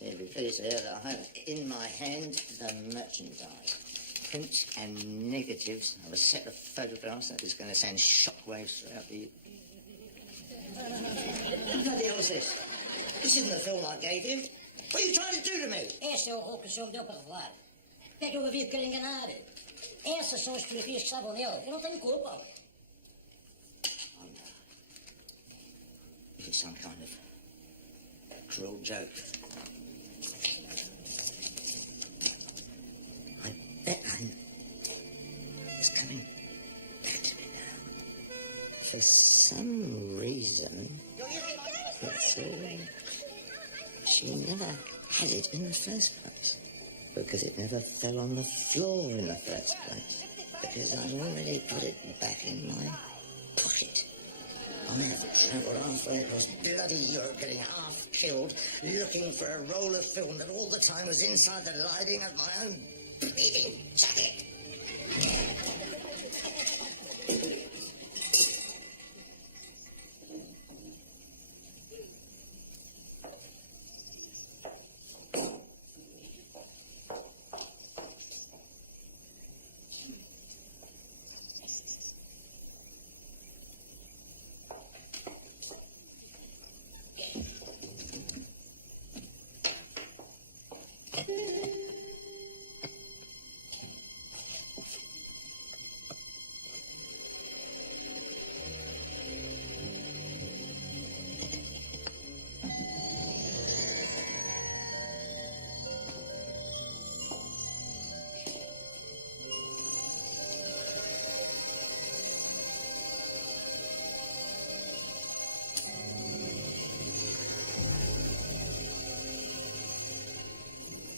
You'll be pleased to hear that I have in my hand the merchandise. Prints and negatives of a set of photographs that is going to send shockwaves throughout the... What the hell is this? This isn't the film I gave you. What are you trying to do to me? Esse é o roubo que o senhor me deu para revelar. O que é que eu havia de querer enganar? Essas são as fotografias que estavam nele. Eu não tenho culpa. Is it some kind of cruel joke. I bet it's coming back to me now. For some reason, she never had it in the first place. Because it never fell on the floor in the first place. Because I'd already put it back in my pocket. I have travelled halfway across bloody Europe, getting half killed, looking for a roll of film that all the time was inside the lining of my own bleeding jacket.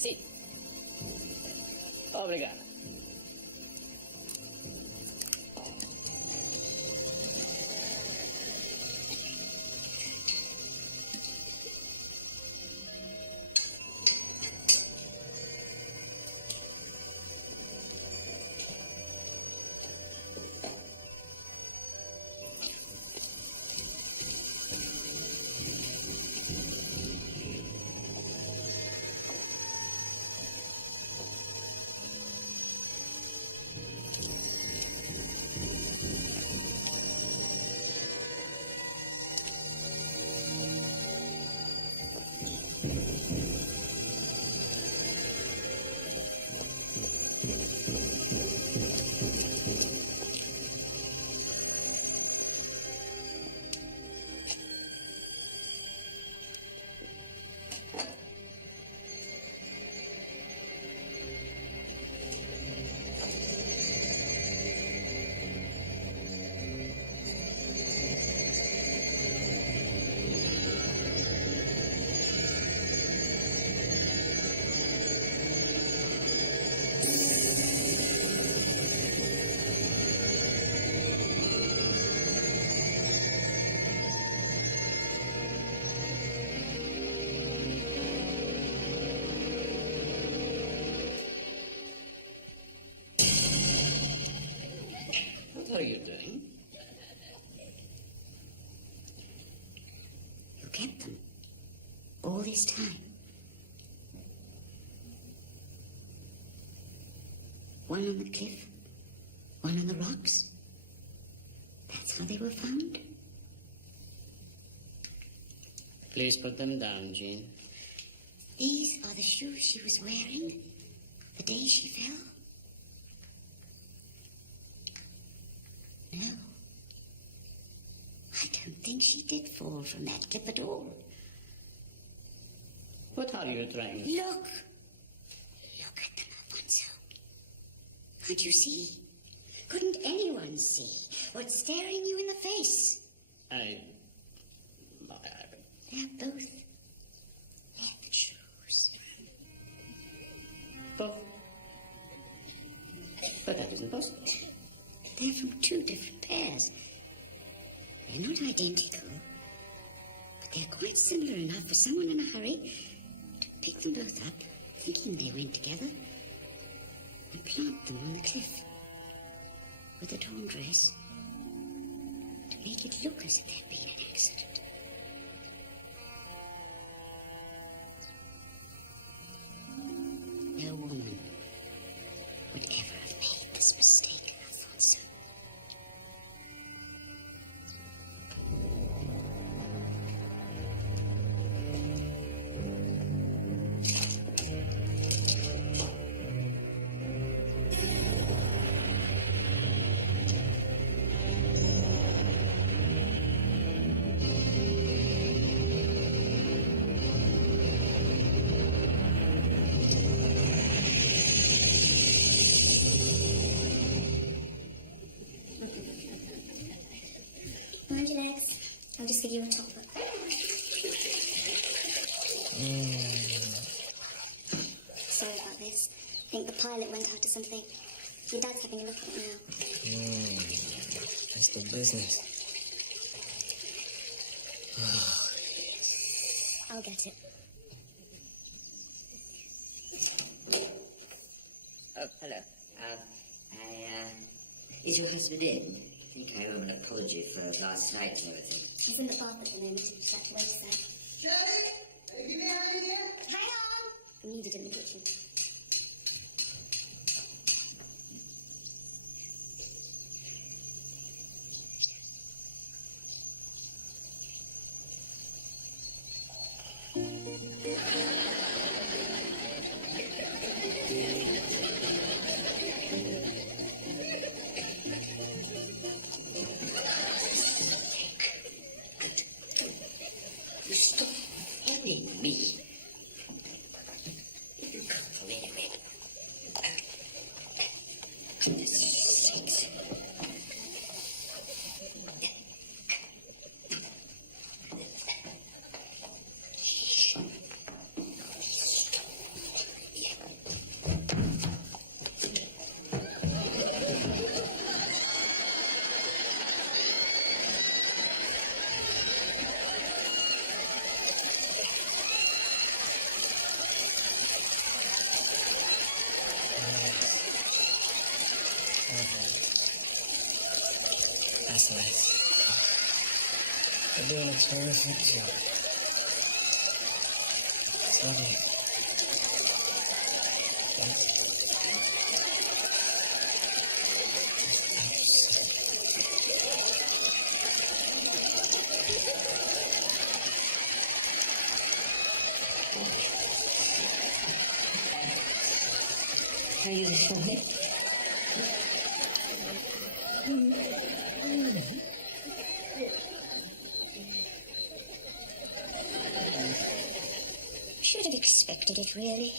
Sì. Obrigado. What are you doing? You kept them all this time. One on the cliff, one on the rocks. That's how they were found. Please put them down, Jean. These are the shoes she was wearing the day she fell. No. I don't think she did fall from that cliff at all. What are you trying? Look! Look at them, Alfonso. Can't you see? Couldn't anyone see what's staring you in the face? They're both left shoes. Both? But that isn't possible. They're from two different pairs. They're not identical, but they're quite similar enough for someone in a hurry to pick them both up, thinking they went together, and plant them on the cliff with a torn dress to make it look as if there'd been an accident. No woman would ever have made this mistake, Alfonso. give you a top-up. Sorry about this. I think the pilot went after something. Your dad's having a look at it now. That's the business. I'll get it. Oh, hello. Is your husband in? I think I owe an apology for last night and everything. He's in the bath at the moment. He's slept away, sir. Shirley, are you behind here? Hang on! I'm needed in the kitchen. You stop hitting me. You come for me anyway. Goodness sakes. That's nice. You're doing a terrific job. It's lovely. How are you this morning? Should have expected it, really.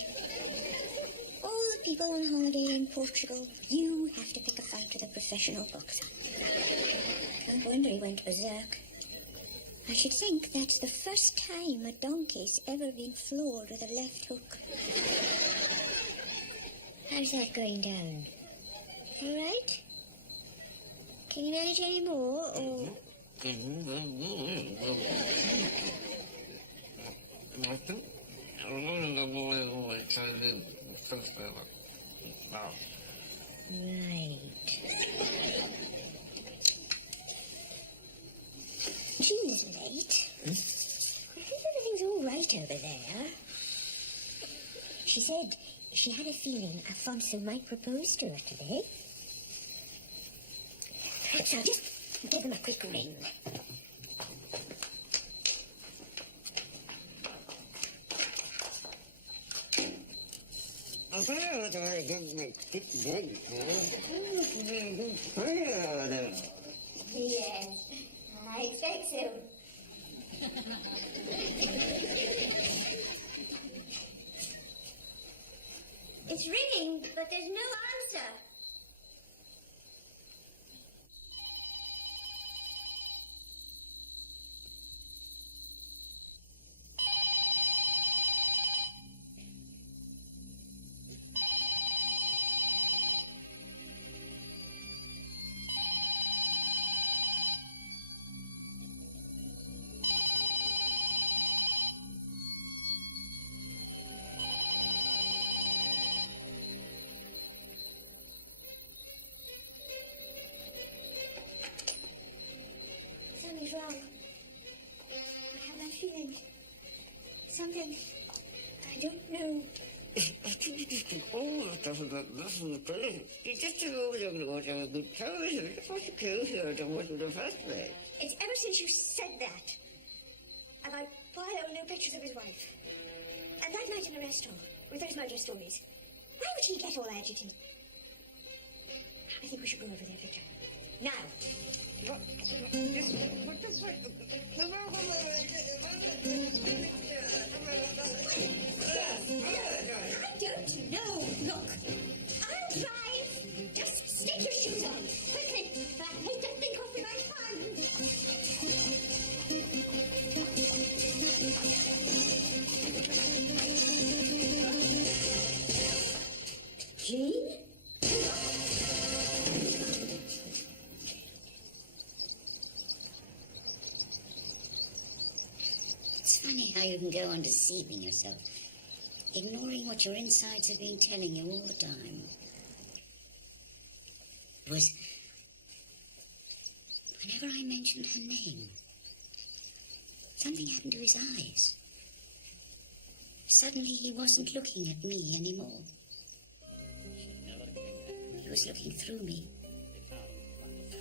All the people on holiday in Portugal, you have to pick a fight with a professional boxer. No wonder he went berserk. I should think that's the first time a donkey's ever been floored with a left hook. How's that going down? All right? Can you manage any more, or... Right. Jean's late. I hope everything's all right over there. She said she had a feeling Alfonso might propose to her today. Perhaps I'll just give him a quick ring. Yes, I expect so. It's ringing, but there's no answer. Something's wrong. I have that feeling. Something. I don't know. I think you just do all the stuff about listen to police. You just do all the what I would tell you. That's what you killed her to what in the first place. It's ever since you said that about Philo no pictures of his wife. And that night in the restaurant with those murder stories. Why would he get all agitated? I think we should go over there, Victor. Now. Don't you know? Look, I'll drive. Just stick your shoes on. Quickly. I hate to think of my hand. can go on deceiving yourself, ignoring what your insides have been telling you all the time. It was whenever I mentioned her name, something happened to his eyes. Suddenly he wasn't looking at me anymore. He was looking through me,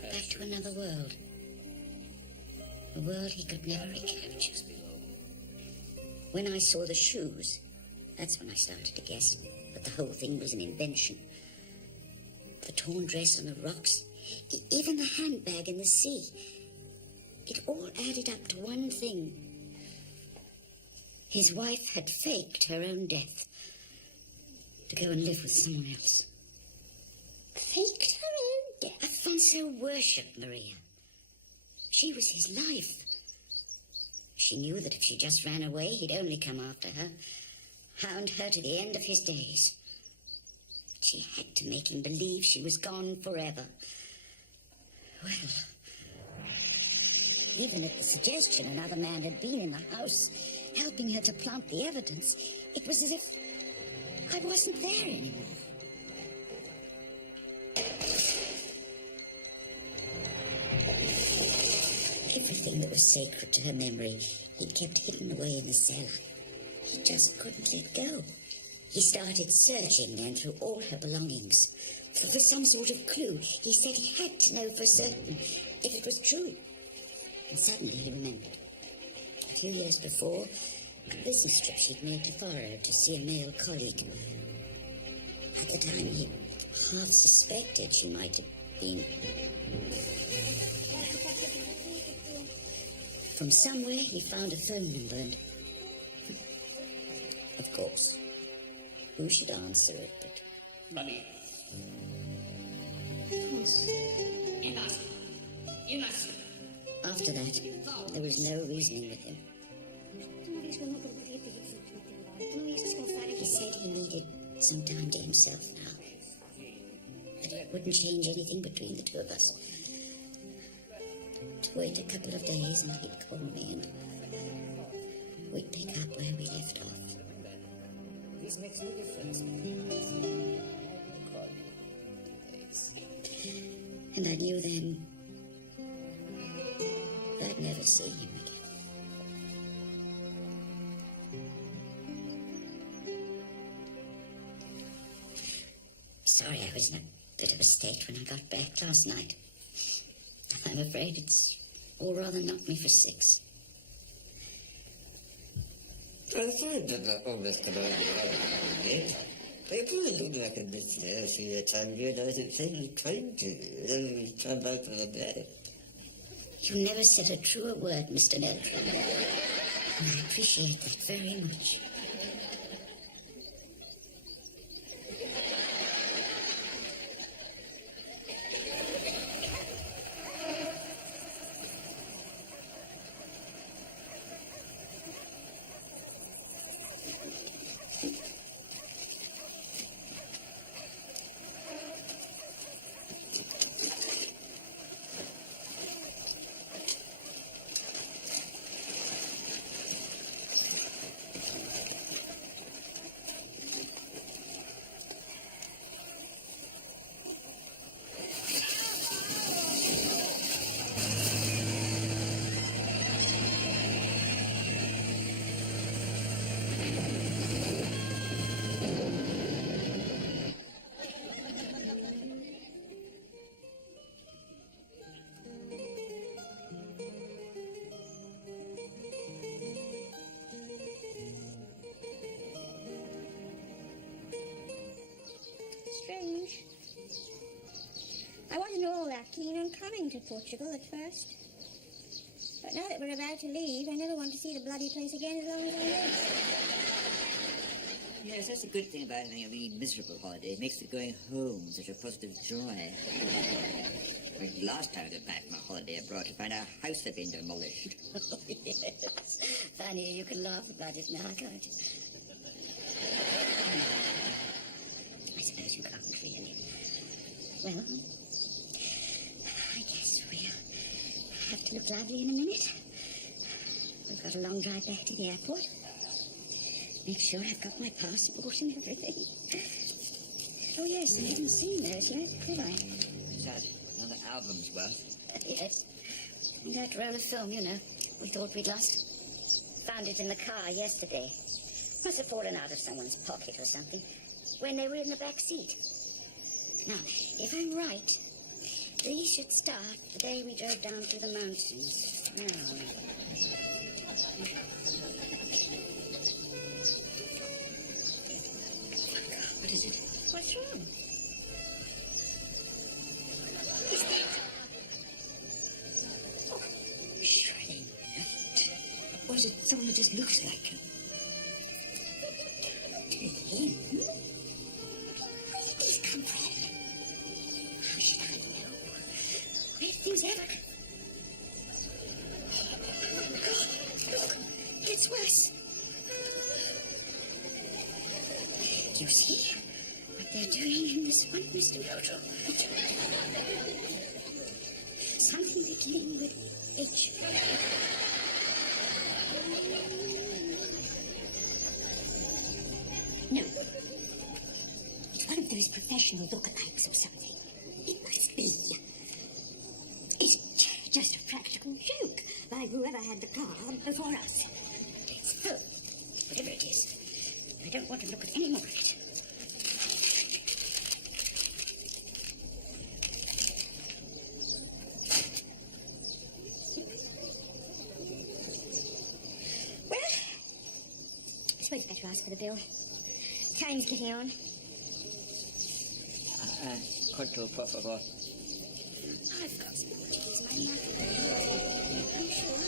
back to another world. A world he could never recapture. When I saw the shoes, that's when I started to guess that the whole thing was an invention. The torn dress on the rocks, even the handbag in the sea. It all added up to one thing. His wife had faked her own death to go and live with someone else. Faked her own death? Alfonso worshipped Maria. She was his life. She knew that if she just ran away, he'd only come after her, hound her to the end of his days. She had to make him believe she was gone forever. Well, even at the suggestion another man had been in the house, helping her to plant the evidence, it was as if I wasn't there anymore. Everything that was sacred to her memory, he'd kept hidden away in the cellar. He just couldn't let go. He started searching then through all her belongings for some sort of clue. He said he had to know for certain if it was true. And suddenly he remembered. A few years before, a business trip she'd made to Faro to see a male colleague. At the time, he half suspected she might have been. From somewhere, he found a phone number and... Of course, who should answer it but... Money. After that, there was no reasoning with him. He said he needed some time to himself now. But it wouldn't change anything between the two of us. To wait a couple of days and he'd call me and we'd pick up where we left off. This makes no difference. And I knew then I'd never see him again. Sorry I was in a bit of a state when I got back last night. I'm afraid it's all rather knocked me for six. I find that almost about it. People look like a bit there, see the time you know, it's really trying to turn back to the bed. You never said a truer word, Mr. Meldrum. And I appreciate that very much. Strange. I wasn't all that keen on coming to Portugal at first. But now that we're about to leave, I never want to see the bloody place again as long as I live. Yes, that's a good thing about having a really miserable holiday. It makes the going home such a positive joy. Like last time I got back from my holiday abroad to find our house had been demolished. Oh, yes. Fanny, you can laugh about it now, can't you? I suppose you can't really. Well, I guess we'll have to look lively in a minute. We've got a long drive back to the airport. make sure I've got my passport and everything. Oh, yes, I haven't seen those yet, have I? Is that another album's worth? Yes. That roll of film, you know, we thought we'd lost. Found it in the car yesterday. Must have fallen out of someone's pocket or something when they were in the back seat. Now, if I'm right, these should start the day we drove down through the mountains. Now. What is it? What's wrong? Is that... Oh, surely not. Or is it someone who just looks like him? Him? Where did these come from? How should I know? Where did things ever... Oh, God, look. It's worse. Do you see what they're doing in this one, Mr. Roto? Something beginning with H. No. It's one of those professional lookalikes or something. It must be. It's just a practical joke by whoever had the car before us. It's full. Whatever it is. I don't want to look at any more of it. Well, I suppose better ask for the bill. Time's getting on. Quanto, por favor. I've got some Portuguese money now. I'm sure.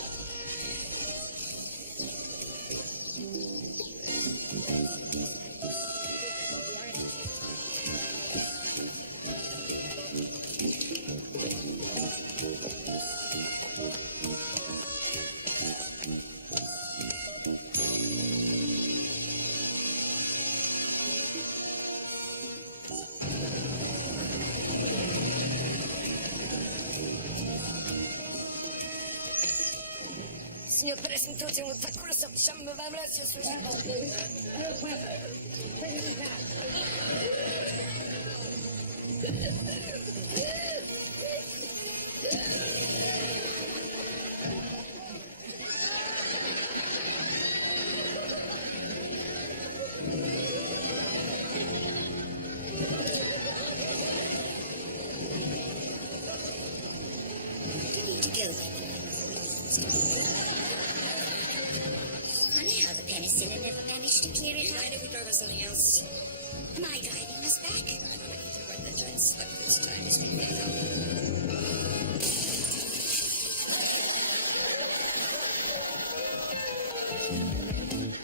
Señor presuntuoso, un taculo, some of them, let's just... Penicillin never managed to clear it out. We drove something else. Am I driving us back? Right, the joints up this time. It's going to be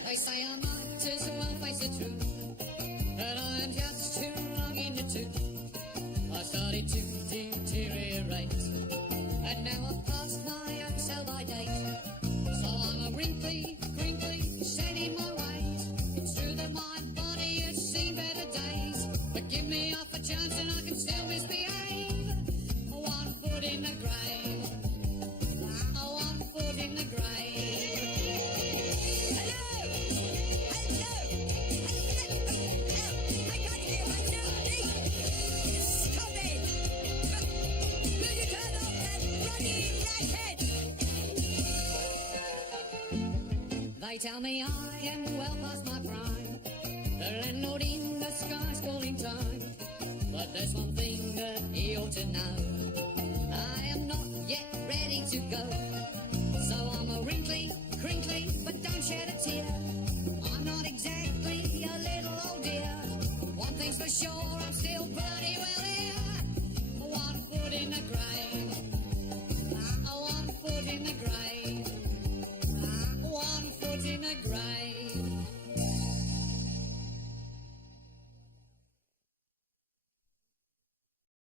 They say I might as well face the truth, but I am just too long in the tooth. I started to deteriorate, and now I've passed my own sell-by date. So I'm a wrinkly, crinkly, set in my ways. It's true that my body has seen better days, but give me half a chance and I can still misbehave. 1 foot in the grave, 1 foot in the grave. They tell me I am well past my prime, the landlord in the sky's calling time. But there's one thing that he ought to know, I am not yet ready to go. So I'm a wrinkly, crinkly, but don't shed a tear. I'm not exactly a little old dear. One thing's for sure, I'm still blind.